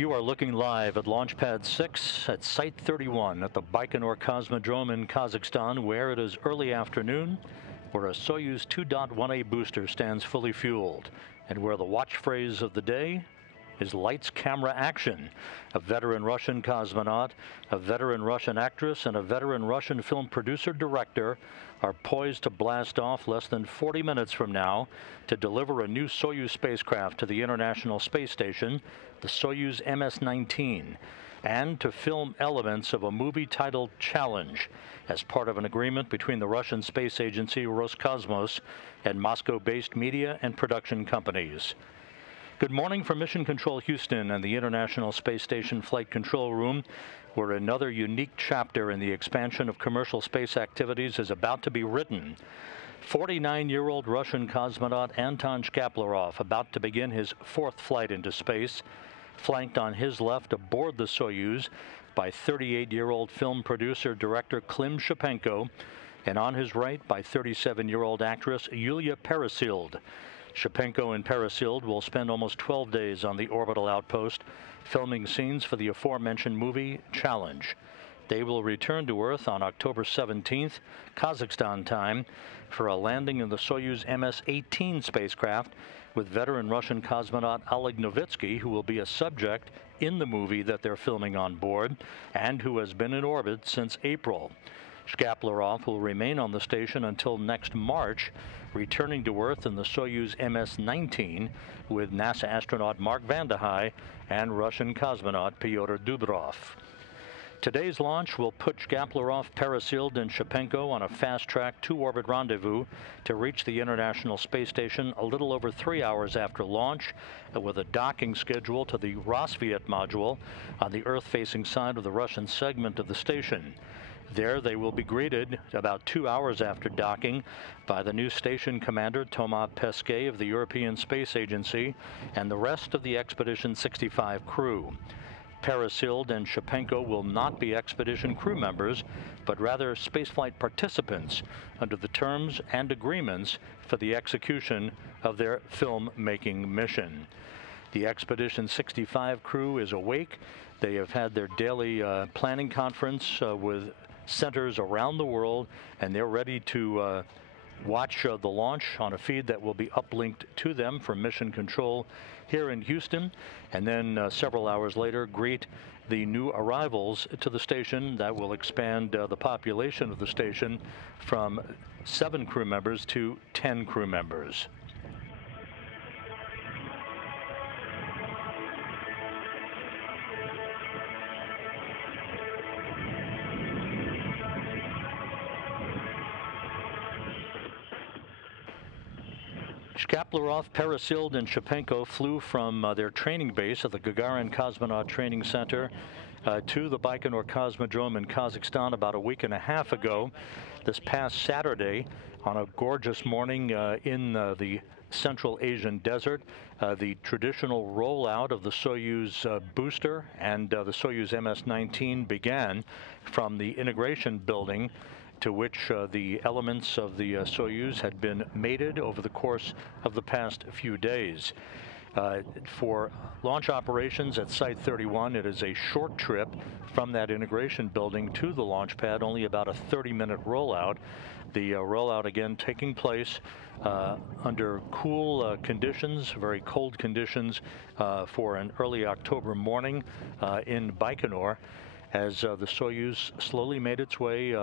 You are looking live at Launch Pad 6 at Site 31 at the Baikonur Cosmodrome in Kazakhstan, where it is early afternoon, where a Soyuz 2.1A booster stands fully fueled, and where the watch phrase of the day is lights, camera, action. A veteran Russian cosmonaut, a veteran Russian actress, and a veteran Russian film producer-director are poised to blast off less than 40 minutes from now to deliver a new Soyuz spacecraft to the International Space Station, the Soyuz MS-19, and to film elements of a movie titled Challenge as part of an agreement between the Russian space agency Roscosmos and Moscow-based media and production companies. Good morning from Mission Control Houston and the International Space Station Flight Control Room, where another unique chapter in the expansion of commercial space activities is about to be written. 49-year-old Russian cosmonaut Anton Shkaplerov, about to begin his fourth flight into space, flanked on his left aboard the Soyuz by 38-year-old film producer-director Klim Shipenko, and on his right by 37-year-old actress Yulia Peresild. Shipenko and Peresild will spend almost 12 days on the orbital outpost, filming scenes for the aforementioned movie Challenge. They will return to Earth on October 17th, Kazakhstan time, for a landing in the Soyuz MS-18 spacecraft with veteran Russian cosmonaut Oleg Novitskiy, who will be a subject in the movie that they're filming on board, and who has been in orbit since April. Shkaplerov will remain on the station until next March, returning to Earth in the Soyuz MS-19 with NASA astronaut Mark Vande Hei and Russian cosmonaut Pyotr Dubrov. Today's launch will put Shkaplerov, Peresild, and Shipenko on a fast-track two-orbit rendezvous to reach the International Space Station a little over 3 hours after launch, with a docking schedule to the Rosviet module on the Earth-facing side of the Russian segment of the station. There they will be greeted about 2 hours after docking by the new station commander Thomas Pesquet of the European Space Agency and the rest of the Expedition 65 crew. Peresild and Shipenko will not be expedition crew members, but rather spaceflight participants under the terms and agreements for the execution of their film-making mission. The Expedition 65 crew is awake. They have had their daily planning conference with centers around the world, and they're ready to watch the launch on a feed that will be uplinked to them from Mission Control here in Houston, and then several hours later greet the new arrivals to the station. That will expand the population of the station from 7 crew members to 10 crew members. Shkaplerov, Peresild, and Shipenko flew from their training base at the Gagarin Cosmonaut Training Center to the Baikonur Cosmodrome in Kazakhstan about a week and a half ago. This past Saturday, on a gorgeous morning in the Central Asian desert, the traditional rollout of the Soyuz booster and the Soyuz MS-19 began from the integration building to which the elements of the Soyuz had been mated over the course of the past few days. For launch operations at Site 31, it is a short trip from that integration building to the launch pad, only about a 30-minute rollout. The rollout again taking place under cool conditions, very cold conditions for an early October morning in Baikonur, as the Soyuz slowly made its way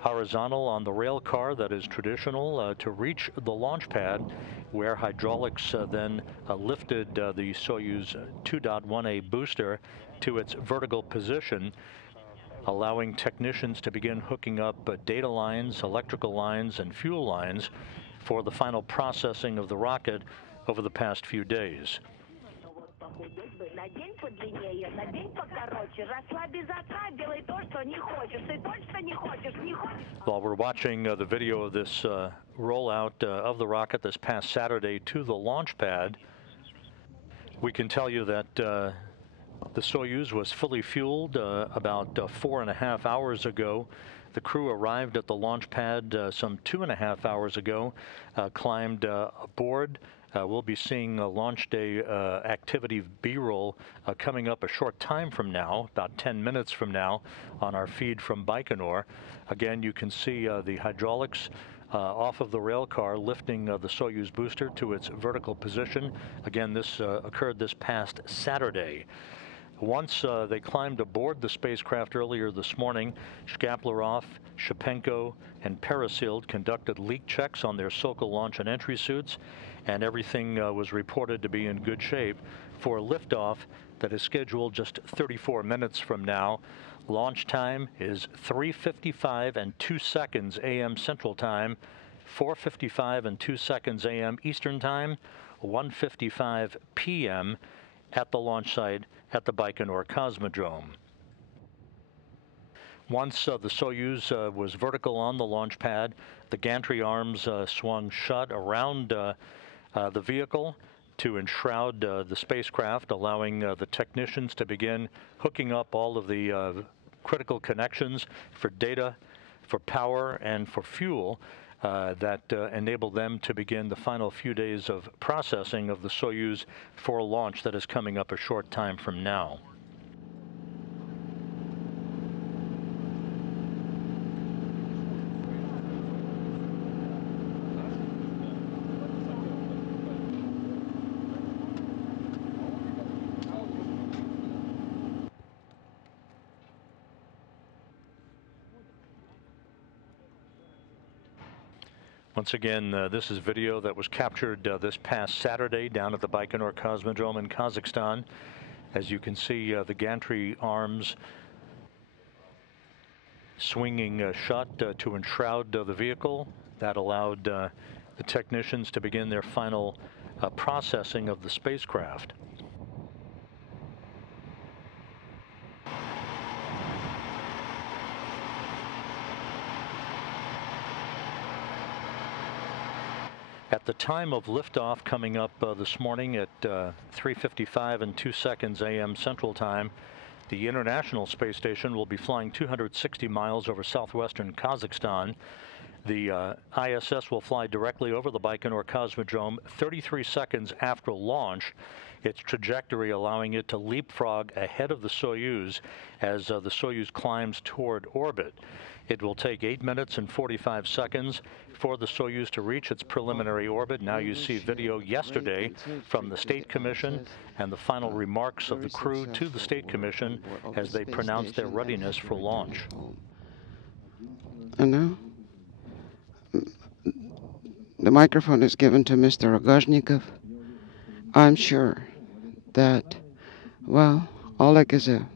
horizontal on the rail car that is traditional to reach the launch pad, where hydraulics then lifted the Soyuz 2.1A booster to its vertical position, allowing technicians to begin hooking up data lines, electrical lines, and fuel lines for the final processing of the rocket over the past few days. While we're watching the video of this rollout of the rocket this past Saturday to the launch pad, we can tell you that the Soyuz was fully fueled about 4.5 hours ago. The crew arrived at the launch pad some 2.5 hours ago, climbed aboard We'll be seeing launch day activity B-roll coming up a short time from now, about 10 minutes from now, on our feed from Baikonur. Again, you can see the hydraulics off of the rail car lifting the Soyuz booster to its vertical position. Again, this occurred this past Saturday. Once they climbed aboard the spacecraft earlier this morning, Shkaplerov, Shipenko, and Peresild conducted leak checks on their Sokol launch and entry suits, and everything was reported to be in good shape for liftoff that is scheduled just 34 minutes from now. Launch time is 3:55 and 2 seconds a.m. Central Time, 4:55 and 2 seconds a.m. Eastern Time, 1:55 p.m. at the launch site at the Baikonur Cosmodrome. Once the Soyuz was vertical on the launch pad, the gantry arms swung shut around the vehicle to enshroud the spacecraft, allowing the technicians to begin hooking up all of the critical connections for data, for power, and for fuel that enable them to begin the final few days of processing of the Soyuz for launch that is coming up a short time from now. Once again, this is video that was captured this past Saturday down at the Baikonur Cosmodrome in Kazakhstan. As you can see, the gantry arms swinging shut to enshroud the vehicle. That allowed the technicians to begin their final processing of the spacecraft. At the time of liftoff coming up this morning at 3:55 and 2 seconds a.m. Central Time, the International Space Station will be flying 260 miles over southwestern Kazakhstan. The ISS will fly directly over the Baikonur Cosmodrome 33 seconds after launch, its trajectory allowing it to leapfrog ahead of the Soyuz as the Soyuz climbs toward orbit. It will take 8 minutes and 45 seconds for the Soyuz to reach its preliminary orbit. Now you see video yesterday from the State Commission and the final remarks of the crew to the State Commission as they pronounced their readiness for launch. And now, the microphone is given to Mr. Rogozhnikov. I'm sure that, well, Oleg is a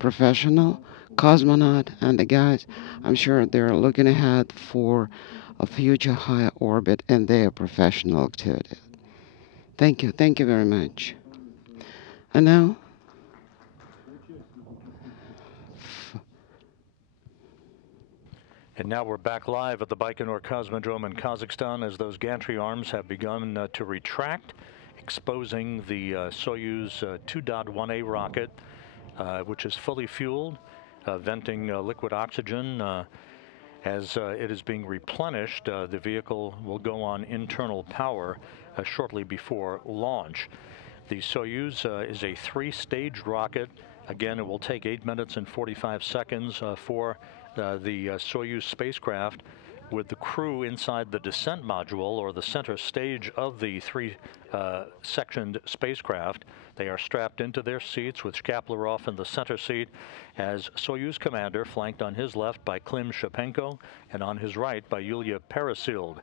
professional cosmonaut, and the guys, I'm sure they're looking ahead for a future higher orbit in their professional activity. Thank you very much. And now, we're back live at the Baikonur Cosmodrome in Kazakhstan as those gantry arms have begun to retract, exposing the Soyuz 2.1A rocket, which is fully fueled, venting liquid oxygen. As it is being replenished, the vehicle will go on internal power shortly before launch. The Soyuz is a 3-staged rocket. Again, it will take 8 minutes and 45 seconds for the Soyuz spacecraft, with the crew inside the descent module, or the center stage of the 3-sectioned spacecraft. They are strapped into their seats with Shkaplerov in the center seat as Soyuz commander, flanked on his left by Klim Shipenko and on his right by Yulia Peresild.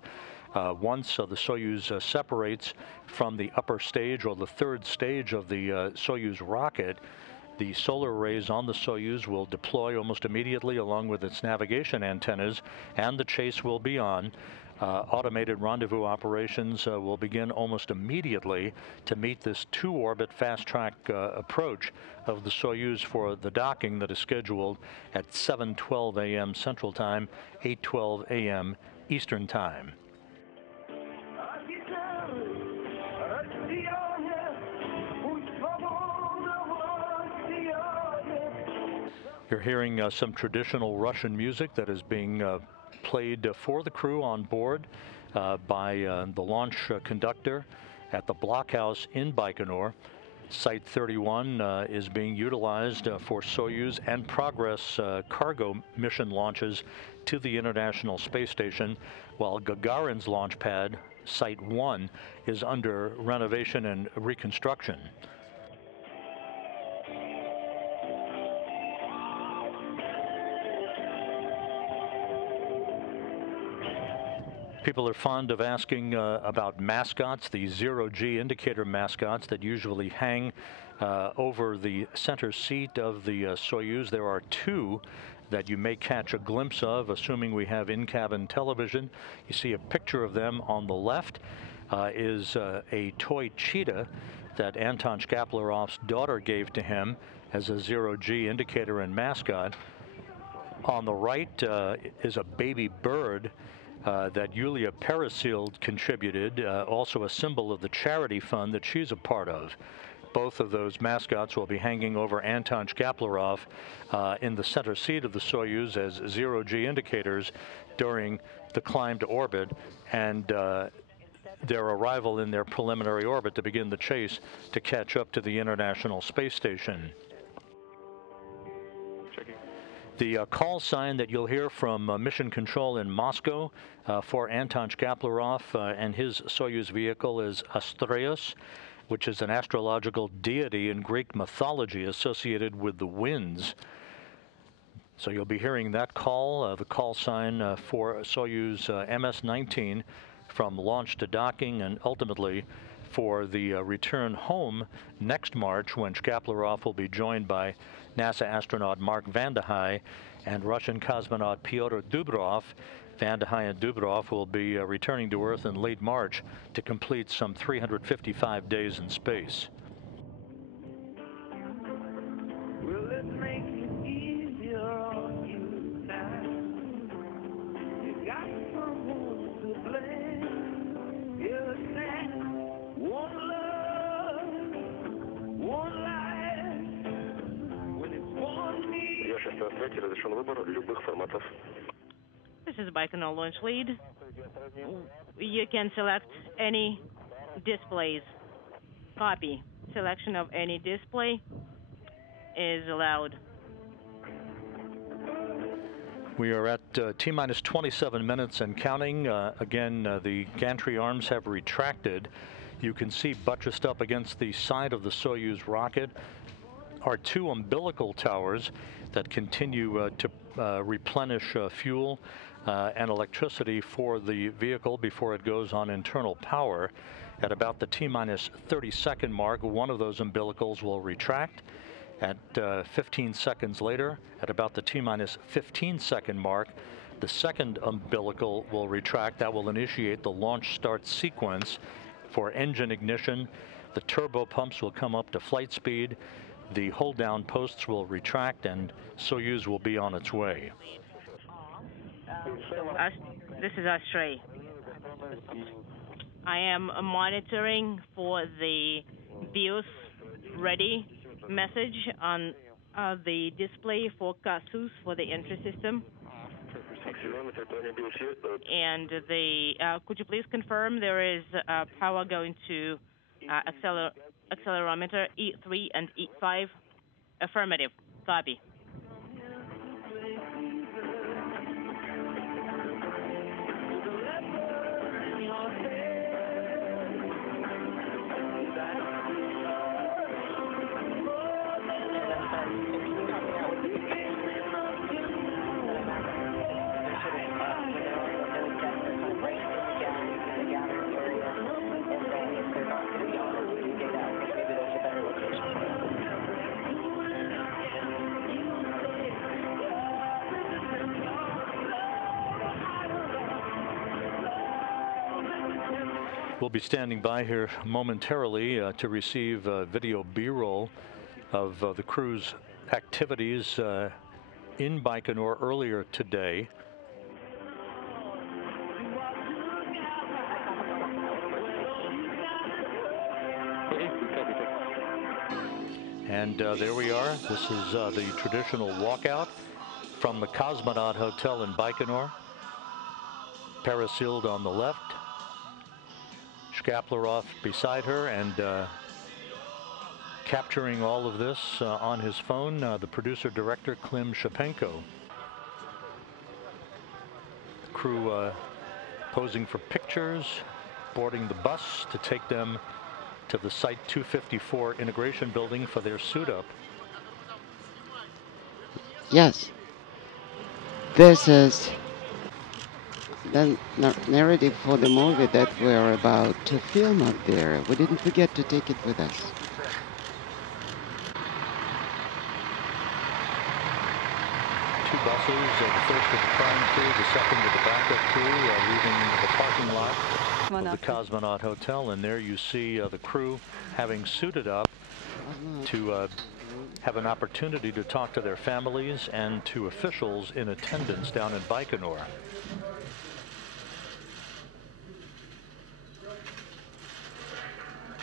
Once the Soyuz separates from the upper stage, or the 3rd stage of the Soyuz rocket, the solar arrays on the Soyuz will deploy almost immediately along with its navigation antennas, and the chase will be on. Automated rendezvous operations will begin almost immediately to meet this 2-orbit fast-track approach of the Soyuz for the docking that is scheduled at 7:12 a.m. Central Time, 8:12 a.m. Eastern Time. You're hearing some traditional Russian music that is being played for the crew on board by the launch conductor at the blockhouse in Baikonur. Site 31 is being utilized for Soyuz and Progress cargo mission launches to the International Space Station, while Gagarin's launch pad, Site 1, is under renovation and reconstruction. People are fond of asking about mascots, the zero-G indicator mascots that usually hang over the center seat of the Soyuz. There are two that you may catch a glimpse of, assuming we have in-cabin television. You see a picture of them on the left is a toy cheetah that Anton Shkaplerov's daughter gave to him as a zero-G indicator and mascot. On the right is a baby bird that Yulia Peresild contributed, also a symbol of the charity fund that she's a part of. Both of those mascots will be hanging over Anton Shkaplerov in the center seat of the Soyuz as zero-G indicators during the climb to orbit and their arrival in their preliminary orbit to begin the chase to catch up to the International Space Station. The call sign that you'll hear from Mission Control in Moscow for Anton Shkaplerov and his Soyuz vehicle is Astreus, which is an astrological deity in Greek mythology associated with the winds. So you'll be hearing that call, the call sign for Soyuz MS-19 from launch to docking and ultimately for the return home next March, when Shkaplerov will be joined by NASA astronaut Mark Vande Hei and Russian cosmonaut Pyotr Dubrov. Vande Hei and Dubrov will be returning to Earth in late March to complete some 355 days in space. Will it make it easier on you now? You got someone to blame. You understand? One love, one life. When it's one need. Разрешен выбор любых форматов. This is Baikonur Launch Lead. You can select any displays. Copy. Selection of any display is allowed. We are at T-minus 27 minutes and counting. Again, the gantry arms have retracted. You can see buttressed up against the side of the Soyuz rocket are two umbilical towers that continue to replenish fuel and electricity for the vehicle before it goes on internal power. At about the T-minus 30-second mark, one of those umbilicals will retract. At 15 seconds later, at about the T-minus 15-second mark, the second umbilical will retract. That will initiate the launch start sequence for engine ignition. The turbo pumps will come up to flight speed. The hold-down posts will retract, and Soyuz will be on its way. This is Astray. I am monitoring for the BIOS ready message on the display for CASUS for the entry system. And could you please confirm there is power going to accelerometer E3 and E5? Affirmative. Copy. We'll be standing by here momentarily to receive video B-roll of the crew's activities in Baikonur earlier today. And there we are. This is the traditional walkout from the Cosmonaut Hotel in Baikonur. Peresild on the left, Shkaplerov beside her and capturing all of this on his phone, the producer-director Klim Shipenko. The crew posing for pictures, boarding the bus to take them to the Site 254 integration building for their suit-up. Yes. This is the narrative for the movie that we're about to film up there. We didn't forget to take it with us. Two buses, the first with the prime crew, the second with the backup crew, leaving the parking lot of the Cosmonaut Hotel. And there you see the crew having suited up to have an opportunity to talk to their families and to officials in attendance down in Baikonur.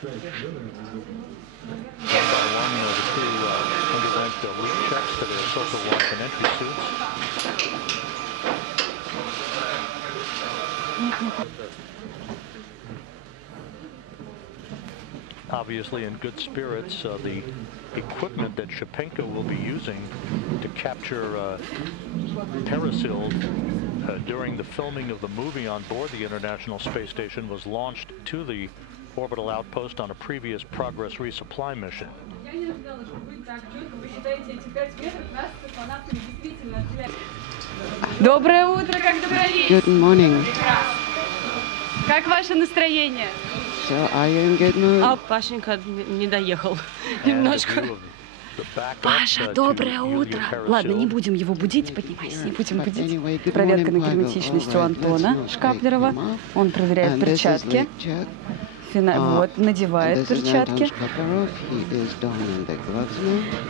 One by one, the crew underwent leak checks to their social launch and entry suits. Obviously in good spirits, the equipment that Shipenko will be using to capture Peresild during the filming of the movie on board the International Space Station was launched to the orbital outpost on a previous Progress resupply mission. Доброе утро, как добрались? Good morning. Как ваше настроение? So, are you in good mood? А Пашенька не доехал немножко. Паша, доброе утро. Ладно, не будем его будить, поднимайся, не будем будить. Проверка на герметичность у Антона Шкаплерова. Он проверяет перчатки. Вот, надевает перчатки.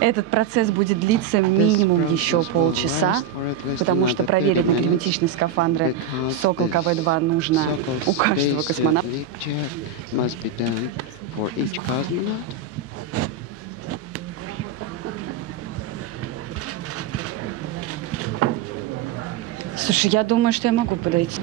Этот процесс будет длиться минимум еще полчаса, потому что проверить на герметичность скафандра Сокол КВ-2 нужно у каждого космонавта. Слушай, я думаю, что я могу подойти.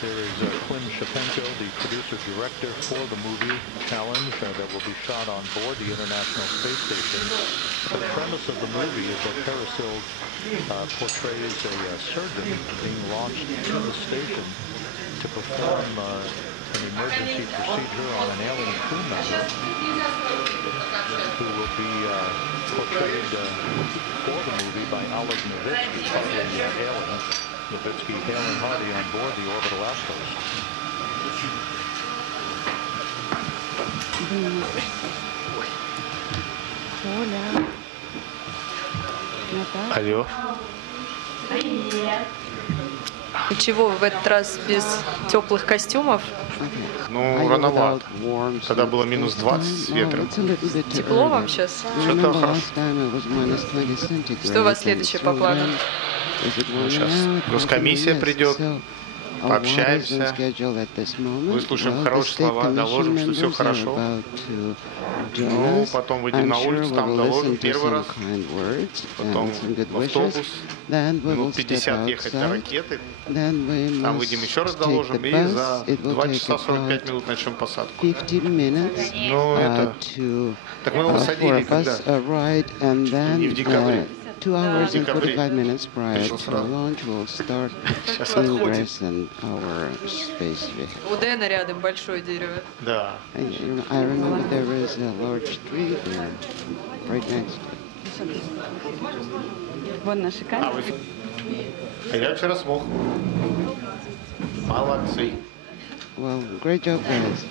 There is Klim Shipenko, the producer-director for the movie Challenge that will be shot on board the International Space Station. The premise of the movie is that Peresild portrays a surgeon being launched to the station to perform an emergency procedure on an alien crew member who will be portrayed for the movie by Oleg Novitskiy, partly alien. Novitskiy hailing hearty on board the orbital outpost. Алло. Привет. И чего вы в этот раз без теплых костюмов? Ну, рановато. Тогда было минус 20 с ветром. Тепло вам сейчас? Что-то хорошо. Что у вас следующее по плану? Ну, сейчас госкомиссия придет, пообщаемся, выслушаем хорошие слова, доложим, что все хорошо. Ну, потом выйдем на улицу, там доложим первый раз, потом в автобус, минут 50 ехать до ракеты, там выйдем еще раз доложим и за 2 часа 45 минут начнем посадку. Ну, это... Так мы его посадили когда? Не в декабре. 2 hours and 45 minutes prior to launch will start ingress in our space vehicle. У Дэна рядом большое дерево. Да. I remember there is a large tree here, right next to it. Вон наша камера. Я вчера смог. Молодцы. Well, great job, guys.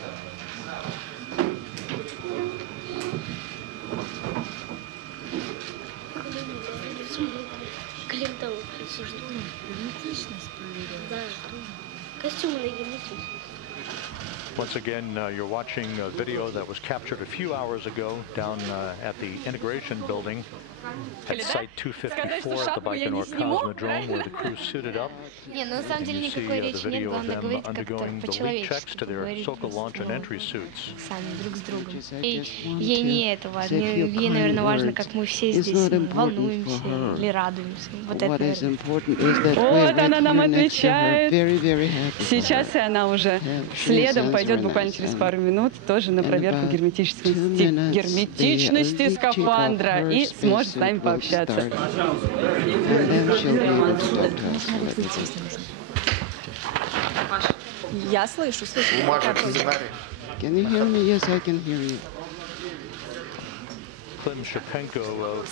Клим того, что герметичность проверял. Да, костюмы на герметичность. Once again, you're watching a video that was captured a few hours ago down at the integration building at Site 254 at the Baikonur Cosmodrome, where the crew suited up. And you see the video of them undergoing the leak checks to their so-called launch and entry suits. Сами друг с другом. И ей не это важно. Ей, наверное, важно, как мы все здесь волнуемся или радуемся. Вот это, наверное. Вот она нам отвечает. Сейчас и она уже следом пойдет буквально через пару минут тоже на проверку герметичности скафандра и сможет с нами пообщаться. Я слышу. Бумажек, сценарий. Can you hear me? Yes, I can hear you. Klim Shipenko,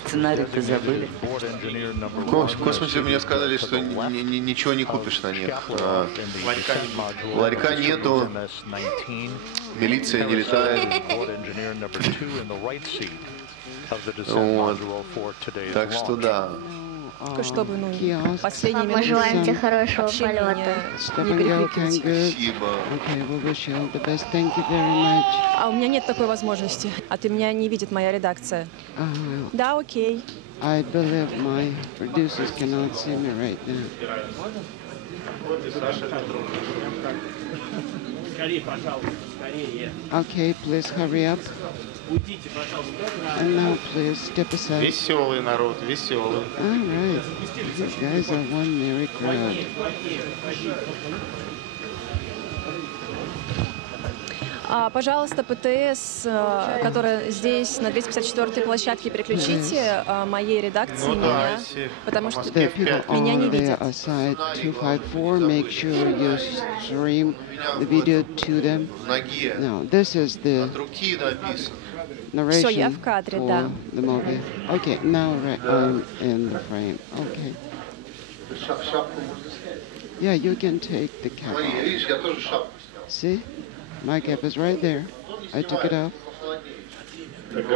Сценарий-то забыли. В космосе мне сказали, что ничего не купишь на них. Ларька нету, милиция не летает. Вот. Так что да. Чтобы, последние минуты. Мы желаем тебе хорошего полета. Спасибо. А у меня нет такой возможности. А ты меня не видит моя редакция. Да, окей. I believe my producers cannot see me right now. Okay, please hurry up. And now please step aside. Веселый народ, веселый. All right. You guys are one merry crowd. Пожалуйста, ПТС, которая здесь на 254-й площадке, переключите моей редакции меня, потому что меня не видят. Make sure you stream the video to them. No, this is the narration for the movie. Okay, now I'm in the frame. Okay. Yeah, you can take the cap off. See? My cap is right there. I took it off. Make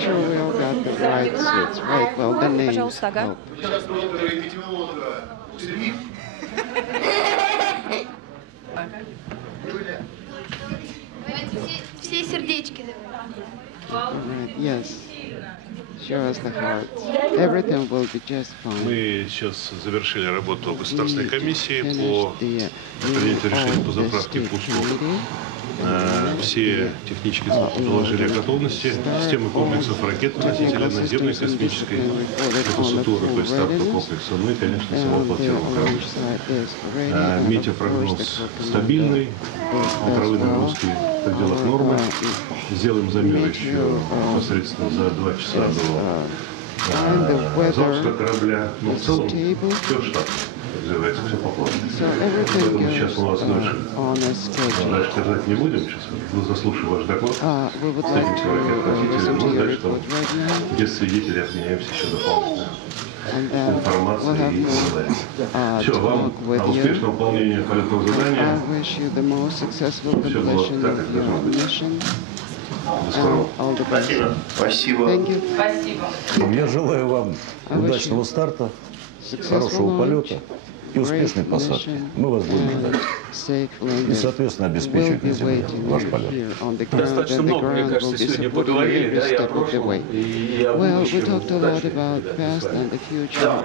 sure we all got the right seats. Right, well, the names help. Все сердечки. Right, yes. Show us the hearts. Everything will be just fine. Мы сейчас завершили работу государственной комиссии по принятию решения по заправке и пуску. Все технические службы доложили о готовности системы комплексов ракет-носителя наземной космической инфраструктуры, то есть ставка комплекса, ну и, конечно, самого платформы корабля. Метеопрогноз стабильный, ветровые нагрузки в пределах нормы. Сделаем замер еще непосредственно за 2 часа до запуска корабля. Ну, в целом, все штатно. Развивается все по плану. Поэтому сейчас мы вас дальше держать не будем. Сейчас мы заслушаем ваш доклад. Встретимся ракет-носителем. Мы дальше там без свидетелей обменяемся еще дополнительной информацией и так далее. Все, вам успешного выполнения полетного задания. Все было так, как должно быть. Спасибо. Спасибо. Я желаю вам удачного старта, хорошего полета и успешной посадки. Мы вас будем ждать. И, соответственно, обеспечивать на земле ваш полет. Достаточно много, мне кажется, сегодня поговорили, да, и о прошлом, и о будущем. We talked a lot about past and the future of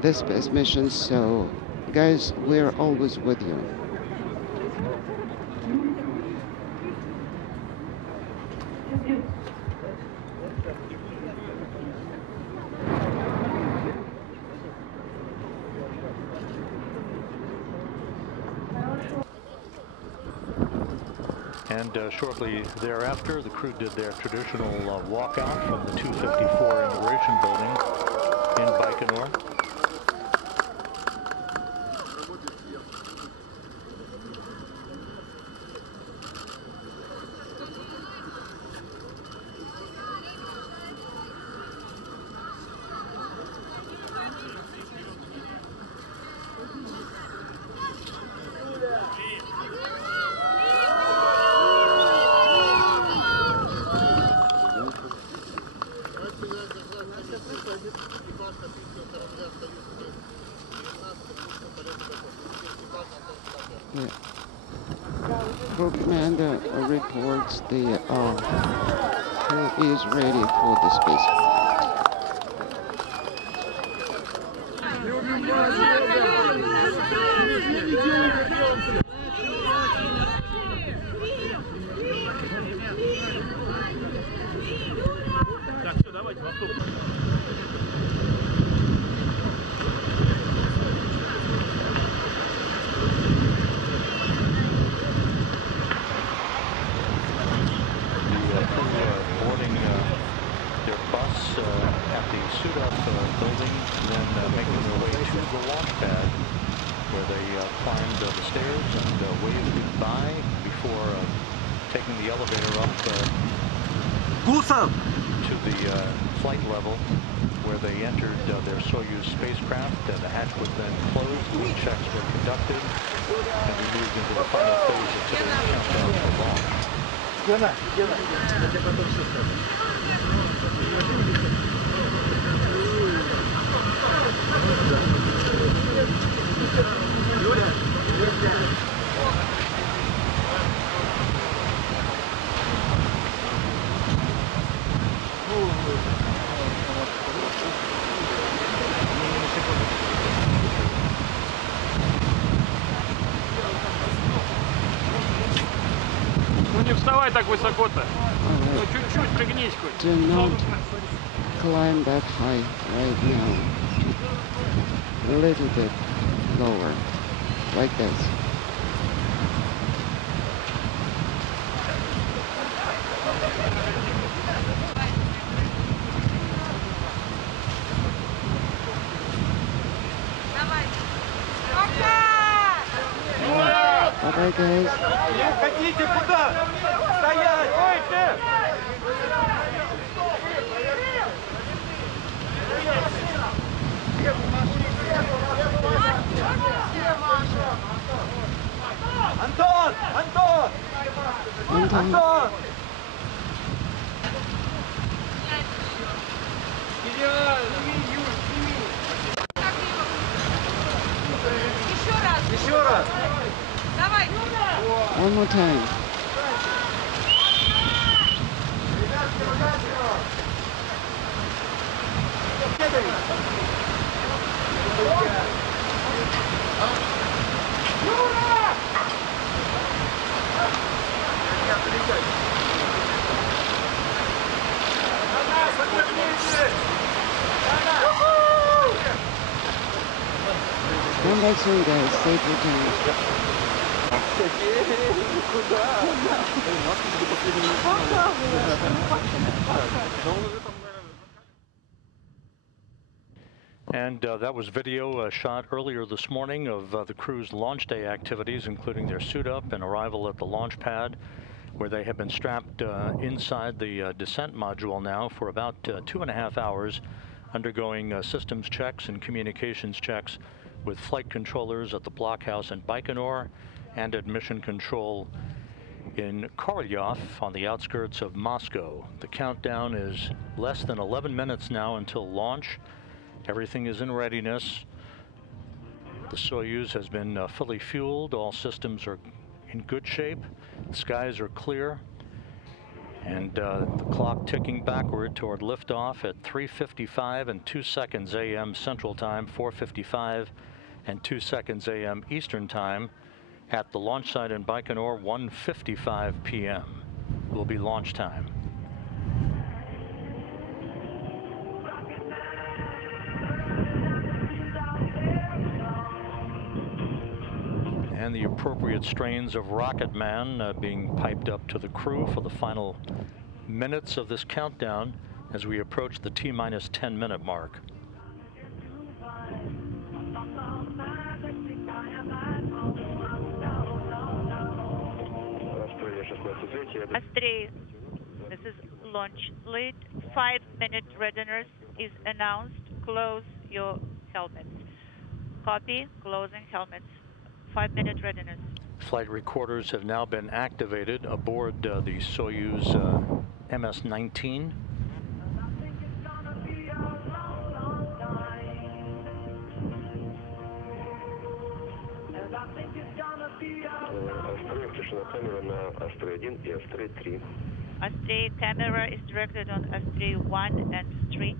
the space mission, so guys, we're always with you. And shortly thereafter, the crew did their traditional walkout from the 254 integration building in Baikonur. The crew commander reports the crew is ready for the spacecraft. Building, then making their way to the launch pad, where they climbed the stairs and waved goodbye before taking the elevator up to the flight level, where they entered their Soyuz spacecraft. The hatch was then closed, the checks were conducted, and we moved into the final phase of today's countdown for launch. Ну не вставай так высоко-то. Ну чуть-чуть пригнись хоть. Do not climb that high right now. A little bit lower, like this. Bye-bye, guys. Хотите куда? Стоять! Ой, ты! Антон! Антон! Антон! Еще раз! Еще раз! Давай! One more time. Come back soon, guys. Safe return. And that was video shot earlier this morning of the crew's launch day activities, including their suit up and arrival at the launch pad, where they have been strapped inside the descent module now for about 2.5 hours, undergoing systems checks and communications checks with flight controllers at the blockhouse in Baikonur and at mission control in Korolyov on the outskirts of Moscow. The countdown is less than 11 minutes now until launch. Everything is in readiness. The Soyuz has been fully fueled. All systems are in good shape. The skies are clear. And the clock ticking backward toward liftoff at 3:55 and 2 seconds a.m. Central Time, 4:55 and 2 seconds a.m. Eastern Time. At the launch site in Baikonur, 1:55 p.m. will be launch time. And the appropriate strains of Rocket Man being piped up to the crew for the final minutes of this countdown as we approach the T-minus 10-minute mark. Astray, this is launch lead. 5-minute readiness is announced. Close your helmets. Copy, closing helmets. 5-minute readiness. Flight recorders have now been activated aboard the Soyuz MS-19. Astray camera is directed on Astray 1 and 3.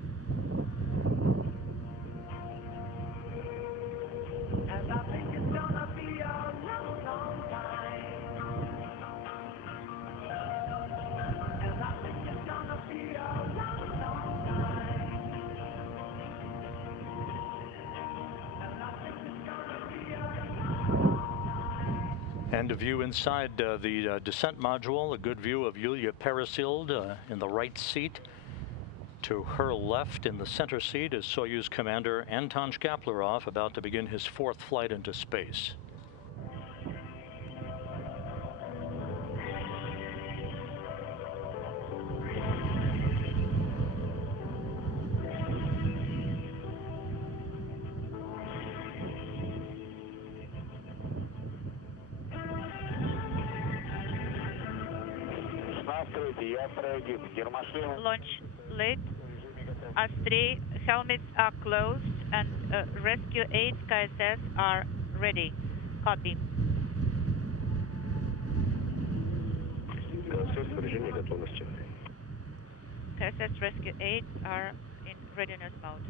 And a view inside the descent module, a good view of Yulia Peresild in the right seat. To her left in the center seat is Soyuz commander Anton Shkaplerov, about to begin his 4th flight into space. Launch lit. Astray helmets are closed and rescue aid KSS are ready. Copy. KSS rescue aids are in readiness mode.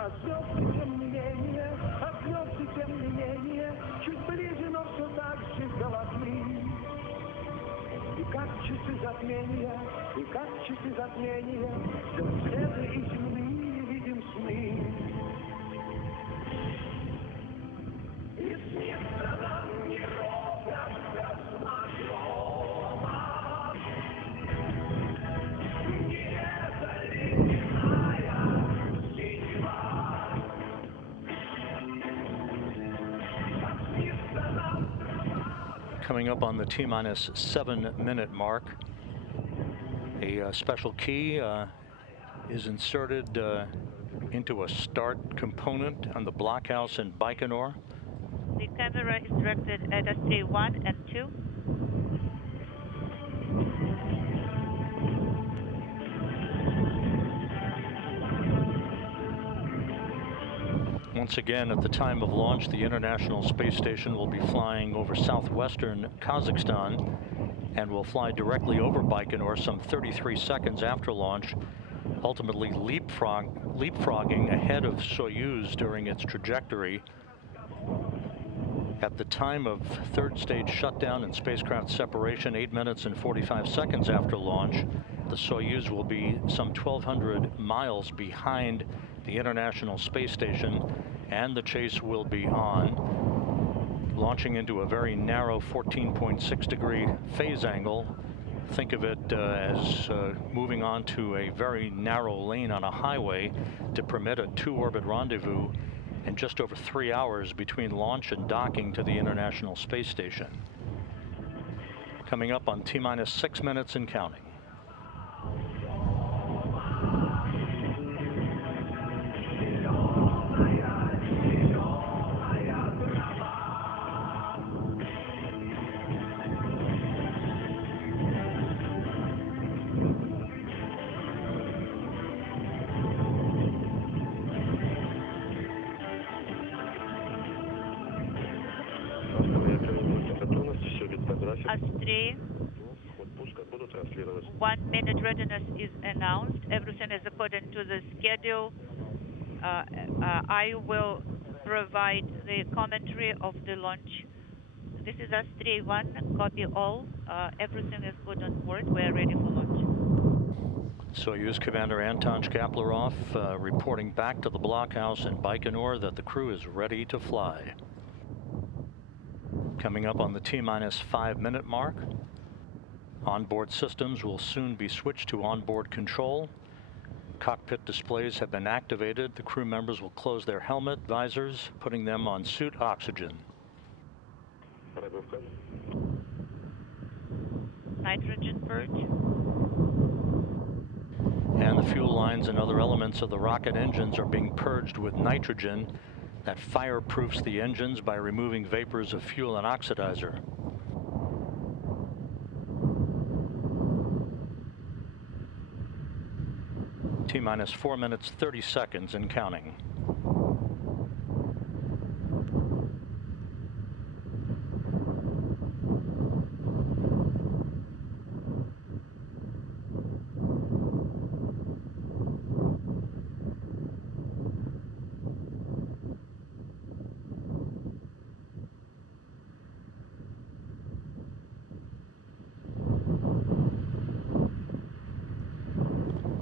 А звезды тем не менее, а звезды тем не менее, чуть ближе, но все так же голодны. И как часы затмения, все светы и земные видим сны. И снится нам неровно космодрома. Coming up on the T-minus 7-minute mark, a special key is inserted into a start component on the blockhouse in Baikonur. The camera is directed at Astray 1 and 2. Once again, at the time of launch, the International Space Station will be flying over southwestern Kazakhstan and will fly directly over Baikonur some 33 seconds after launch, ultimately leapfrogging ahead of Soyuz during its trajectory. At the time of 3rd stage shutdown and spacecraft separation, 8 minutes and 45 seconds after launch, the Soyuz will be some 1,200 miles behind the International Space Station, and the chase will be on, launching into a very narrow 14.6-degree phase angle. Think of it as moving on to a very narrow lane on a highway to permit a 2-orbit rendezvous in just over 3 hours between launch and docking to the International Space Station. Coming up on T-minus 6 minutes and counting. Astray 1 minute readiness is announced. Everything is according to the schedule. I will provide the commentary of the launch. This is Astray 1. Copy all. Everything is good on board. We are ready for launch. Soyuz Commander Anton Shkaplerov reporting back to the blockhouse in Baikonur that the crew is ready to fly. Coming up on the T-minus 5-minute mark, onboard systems will soon be switched to onboard control. Cockpit displays have been activated. The crew members will close their helmet visors, putting them on suit oxygen. Nitrogen purge. And the fuel lines and other elements of the rocket engines are being purged with nitrogen that fireproofs the engines by removing vapors of fuel and oxidizer. . T-minus 4 minutes, 30 seconds and counting.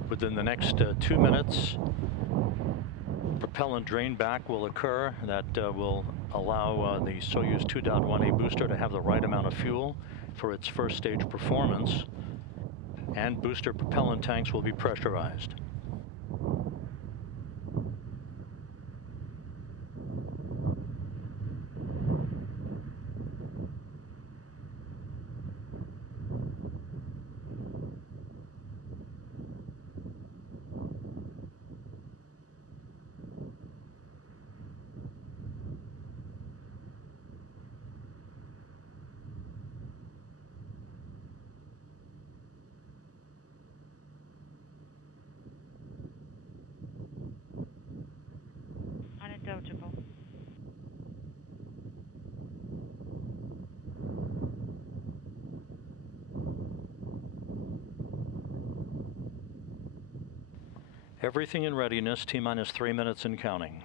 Within the next 2 minutes, propellant drain back will occur. That will allow the Soyuz 2.1A booster to have the right amount of fuel for its first stage performance, and booster propellant tanks will be pressurized. Unintelligible. Everything in readiness, T-minus 3 minutes and counting.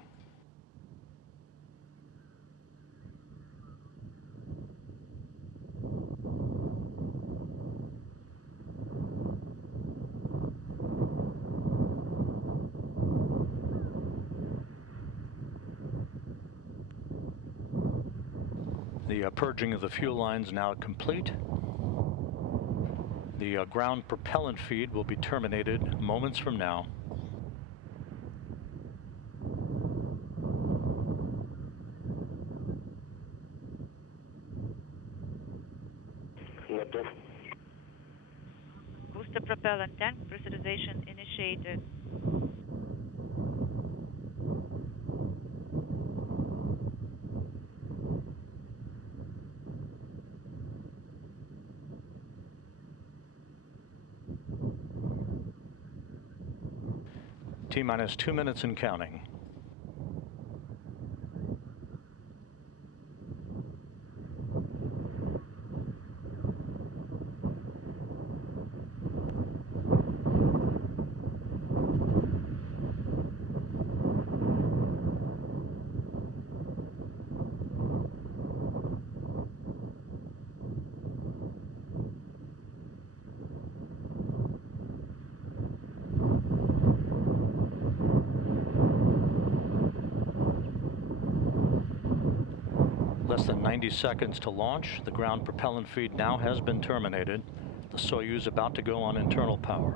The purging of the fuel lines now complete. The ground propellant feed will be terminated moments from now. Booster propellant tank pressurization initiated. T-minus 2 minutes and counting. Less than 90 seconds to launch. The ground propellant feed now has been terminated. The Soyuz about to go on internal power.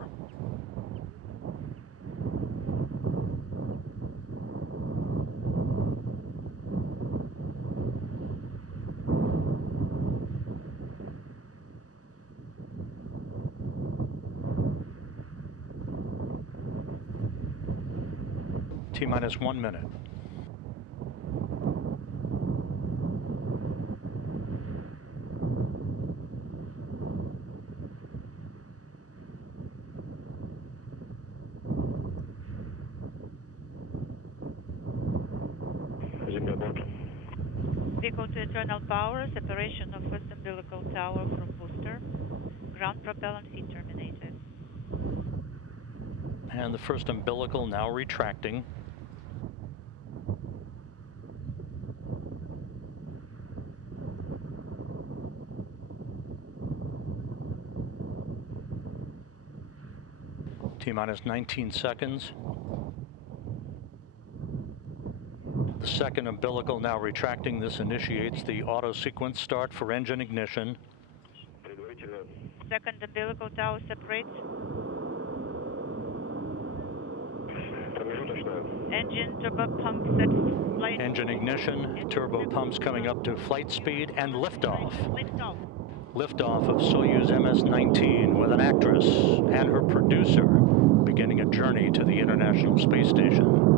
T-minus 1 minute. Vehicle to internal power, separation of first umbilical tower from booster. Ground propellant feed terminated. And the first umbilical now retracting. T-minus 19 seconds. The second umbilical now retracting. This initiates the auto sequence start for engine ignition. Second umbilical tower separates. Engine turbo pumps at flight. Engine ignition, turbo pumps coming up to flight speed, and liftoff. Liftoff of Soyuz MS-19 with an actress and her producer beginning a journey to the International Space Station.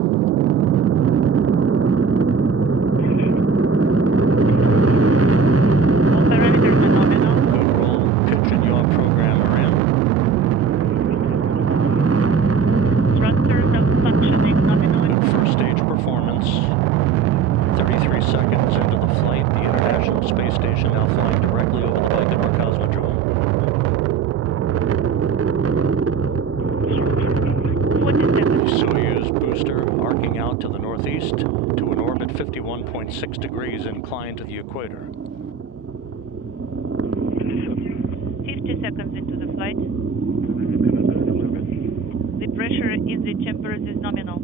out to the northeast to an orbit 51.6 degrees inclined to the equator. 50 seconds into the flight. The pressure in the chambers is nominal.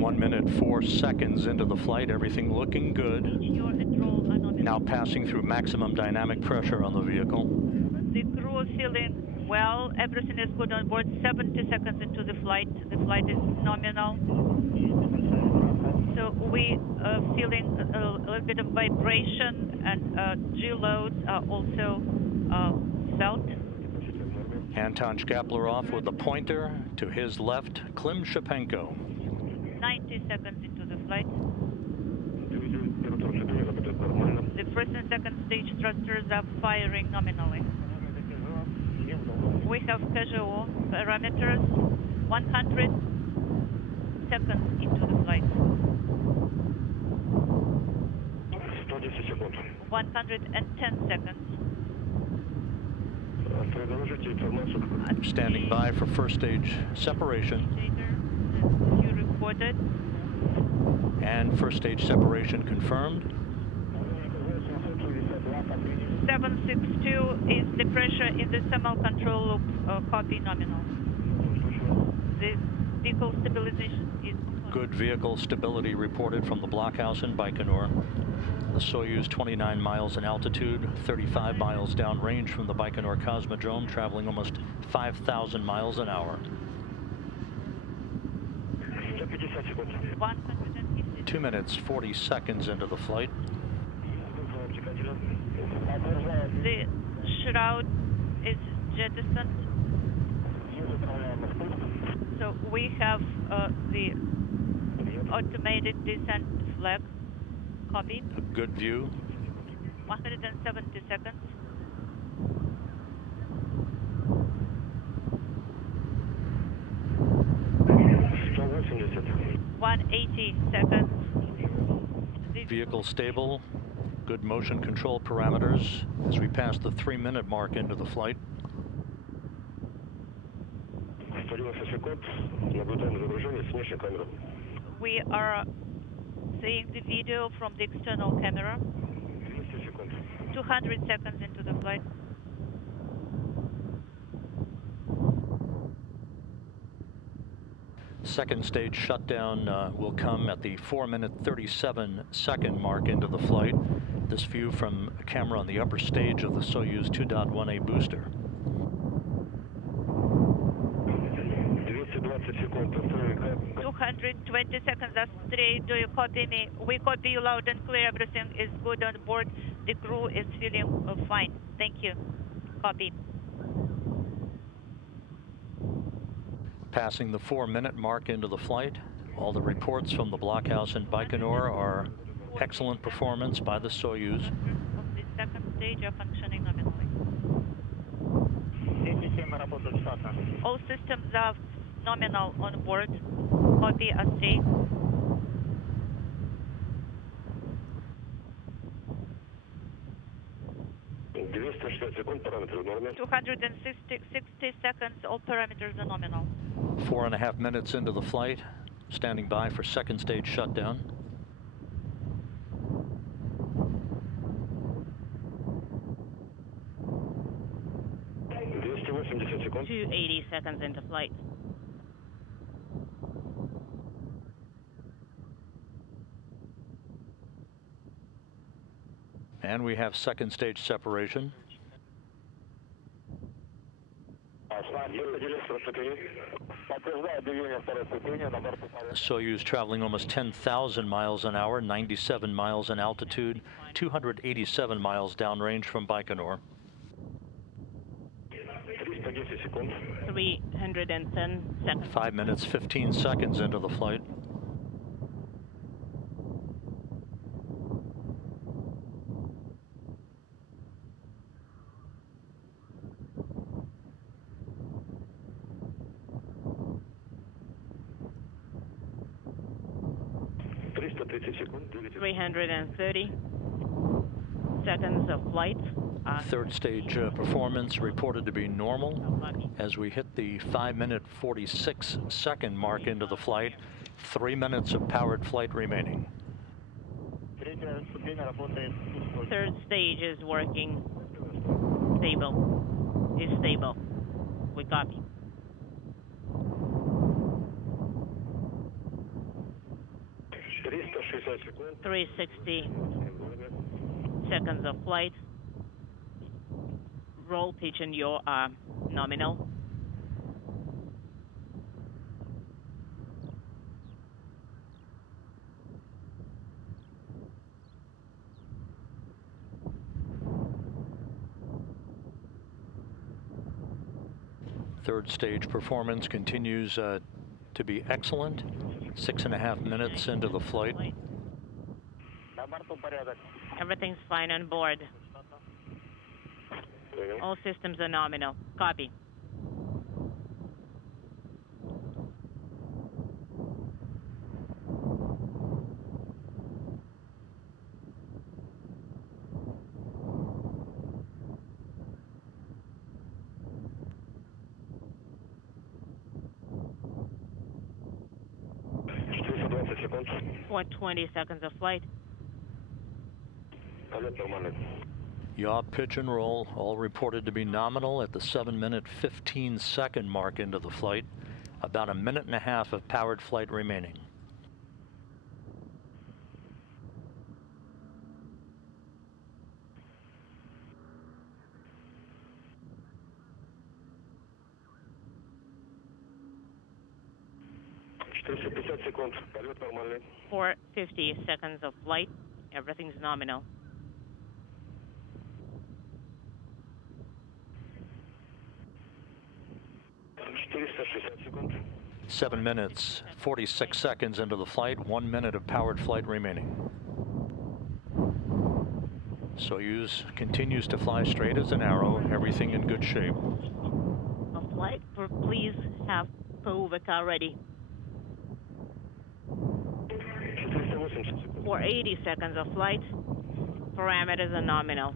1 minute, 4 seconds into the flight, everything looking good. Now passing through maximum dynamic pressure on the vehicle. The crew feeling well, everything is good on board. 70 seconds into the flight is nominal. So we are feeling a little bit of vibration, and G loads are also felt. Anton Shkaplerov with the pointer to his left, Klim Shipenko. 90 seconds into the flight. The first and second stage thrusters are firing nominally. We have casual parameters 100 seconds into the flight. 110 seconds. Standing by for first stage separation. You reported. And first stage separation confirmed. 762 is the pressure in the thermal control loop, copy nominal. The vehicle stabilization is good. Vehicle stability reported from the blockhouse in Baikonur. The Soyuz 29 miles in altitude, 35 miles downrange from the Baikonur Cosmodrome, traveling almost 5,000 miles an hour. 2 minutes, 40 seconds into the flight. The shroud is jettisoned. So we have the automated descent flag. Copy. A good view. 170 seconds. seconds. Vehicle stable. Good motion control parameters as we pass the 3-minute mark into the flight. We are seeing the video from the external camera. 200 seconds into the flight. Second stage shutdown will come at the 4-minute 37-second mark into the flight. This view from a camera on the upper stage of the Soyuz 2.1A booster. 220 seconds, that's 3. Do you copy me? We copy you loud and clear. Everything is good on board. The crew is feeling fine. Thank you. Copy. Passing the 4-minute mark into the flight. All the reports from the blockhouse in Baikonur are excellent performance by the Soyuz. The second stage are functioning nominally. All systems are nominal on board. Copy as safe. 260 seconds, all parameters are nominal. 4.5 minutes into the flight, standing by for second stage shutdown. To 80 seconds into flight. And we have second stage separation. Soyuz traveling almost 10,000 miles an hour, 97 miles in altitude, 287 miles downrange from Baikonur. 310 seconds. 5 minutes, 15 seconds into the flight. .330 seconds of flight. Third stage performance reported to be normal as we hit the 5-minute 46-second mark into the flight. 3 minutes of powered flight remaining. Third stage is working. Stable. Is stable. We copy. $360 seconds of flight. Roll pitch and your nominal. Third stage performance continues to be excellent. 6.5 minutes into the flight. Everything's fine on board. All systems are nominal. Copy. For 20 seconds of flight. Yaw, pitch, and roll, all reported to be nominal at the 7-minute 15-second mark into the flight. About 1.5 minutes of powered flight remaining. For 50 seconds of flight, everything's nominal. 7 minutes, 46 seconds into the flight, 1 minute of powered flight remaining. Soyuz continues to fly straight as an arrow, everything in good shape. A flight, please have POVK ready. For 80 seconds of flight, parameters are nominal.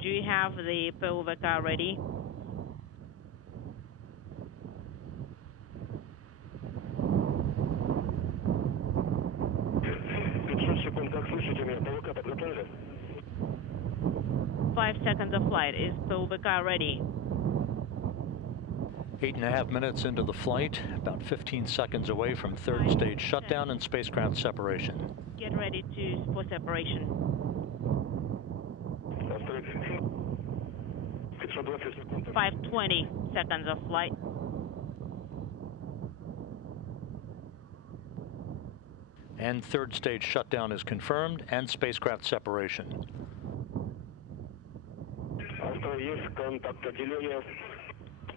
Do you have the POVK ready? Five seconds of flight. Is POVK ready? 8.5 minutes into the flight, about 15 seconds away from third stage shutdown and spacecraft separation. Get ready for separation. 520 seconds of flight. And third stage shutdown is confirmed and spacecraft separation.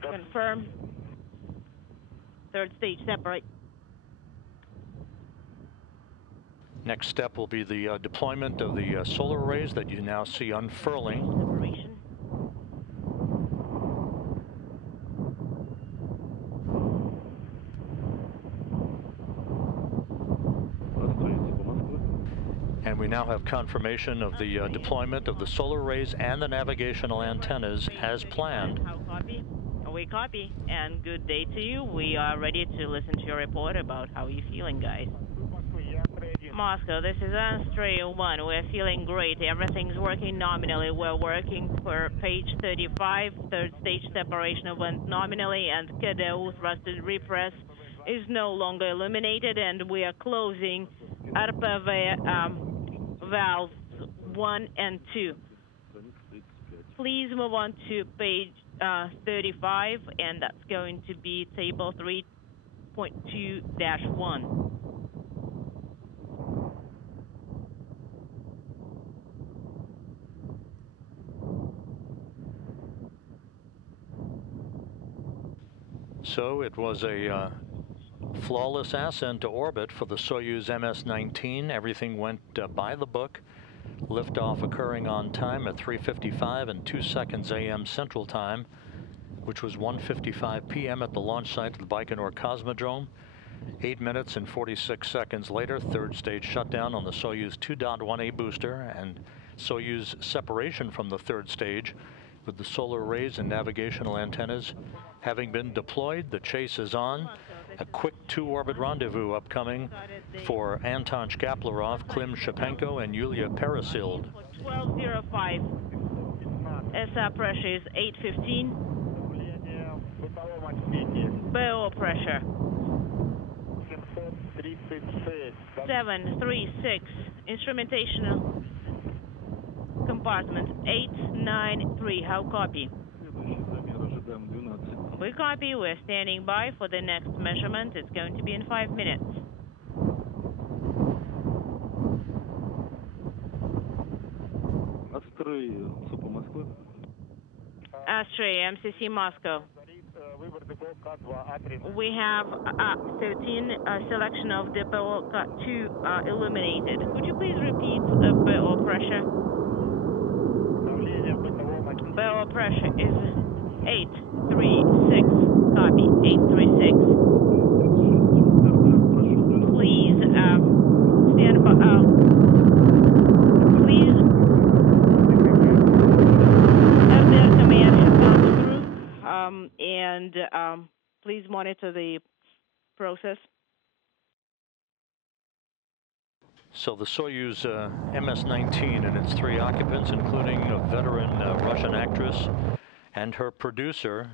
Confirm. Third stage separate. Next step will be the deployment of the solar arrays that you now see unfurling. Separation. And we now have confirmation of the deployment of the solar arrays and the navigational antennas as planned. How copy? We copy. And good day to you. We are ready to listen to your report about how you're feeling, guys. Moscow, this is Astrea 1. We're feeling great. Everything's working nominally. We're working for page 35. Third stage separation went nominally, and KDU thrusted repress is no longer illuminated, and we are closing RPV valves 1 and 2. Please move on to page 35, and that's going to be table 3.2-1. So it was a flawless ascent to orbit for the Soyuz MS-19. Everything went by the book. Liftoff occurring on time at 3:55 and 2 seconds a.m. Central Time, which was 1:55 p.m. at the launch site of the Baikonur Cosmodrome. 8 minutes and 46 seconds later, third stage shutdown on the Soyuz 2.1A booster, and Soyuz separation from the third stage, with the solar arrays and navigational antennas having been deployed. The chase is on. A quick two-orbit rendezvous upcoming for Anton Shkaplerov, Klim Shipenko, and Yulia Peresild. 1205. SR pressure is 815. BO pressure 736. Instrumentation compartment 893. How copy? We copy. We're standing by for the next measurement. It's going to be in 5 minutes. Astray, MCC Moscow. We have 13 selection of the BO 2 illuminated. Could you please repeat BO pressure? BO pressure is 836. Copy. 836. Please stand by. Please. Their command has gone through. And please monitor the process. So the Soyuz MS-19 and its 3 occupants, including a veteran Russian actress and her producer,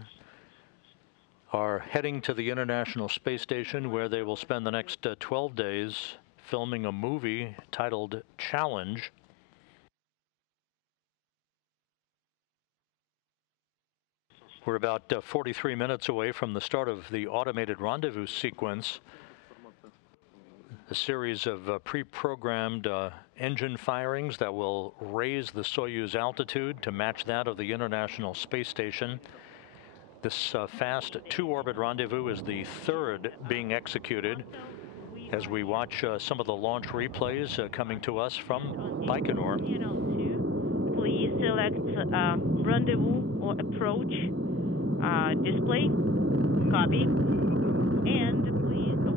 are heading to the International Space Station, where they will spend the next 12 days filming a movie titled Challenge. We're about 43 minutes away from the start of the automated rendezvous sequence. A series of pre-programmed engine firings that will raise the Soyuz altitude to match that of the International Space Station. This fast two-orbit rendezvous is the third being executed as we watch some of the launch replays coming to us from Baikonur. Please select rendezvous or approach display. Copy. And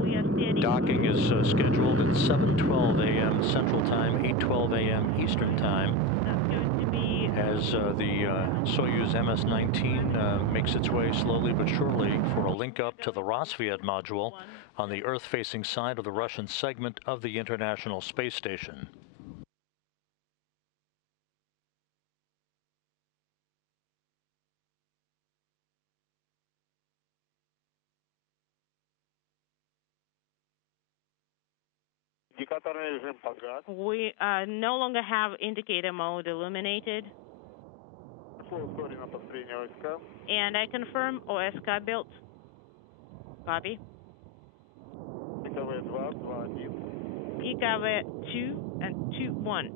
we are standing. Docking is scheduled at 7:12 a.m. Central Time, 8:12 a.m. Eastern Time. That's going to be as the Soyuz MS-19 makes its way slowly but surely for a link up to the Rosviet module on the Earth-facing side of the Russian segment of the International Space Station. We no longer have indicator mode illuminated. And I confirm OSK built. Copy. EKV 2 and 2-1.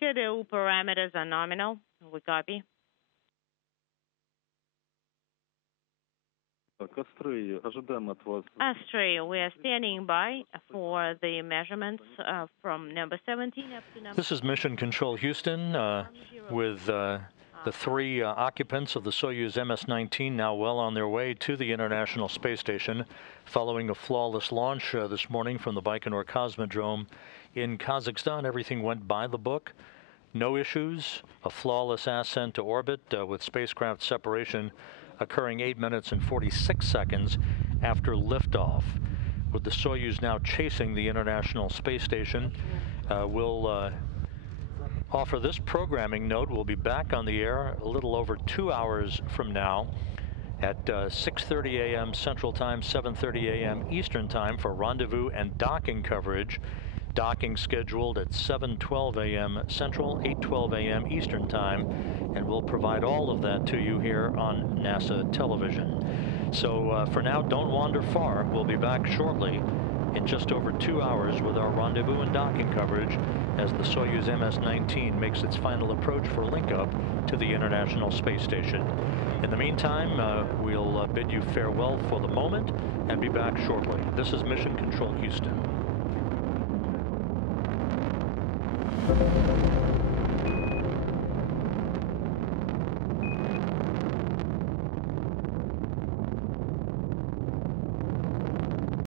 KDU parameters are nominal. We copy. Astray, we are standing by for the measurements from number 17 up to number... This is Mission Control Houston with the 3 occupants of the Soyuz MS-19 now well on their way to the International Space Station following a flawless launch this morning from the Baikonur Cosmodrome in Kazakhstan. Everything went by the book. No issues. A flawless ascent to orbit with spacecraft separation occurring 8 minutes and 46 seconds after liftoff. With the Soyuz now chasing the International Space Station, we'll offer this programming note. We'll be back on the air a little over 2 hours from now at 6:30 a.m. Central Time, 7:30 a.m. Eastern Time for rendezvous and docking coverage. Docking scheduled at 7:12 a.m. Central, 8:12 a.m. Eastern Time, and we'll provide all of that to you here on NASA television. So for now, don't wander far. We'll be back shortly in just over 2 hours with our rendezvous and docking coverage as the Soyuz MS-19 makes its final approach for link-up to the International Space Station. In the meantime, we'll bid you farewell for the moment and be back shortly. This is Mission Control Houston.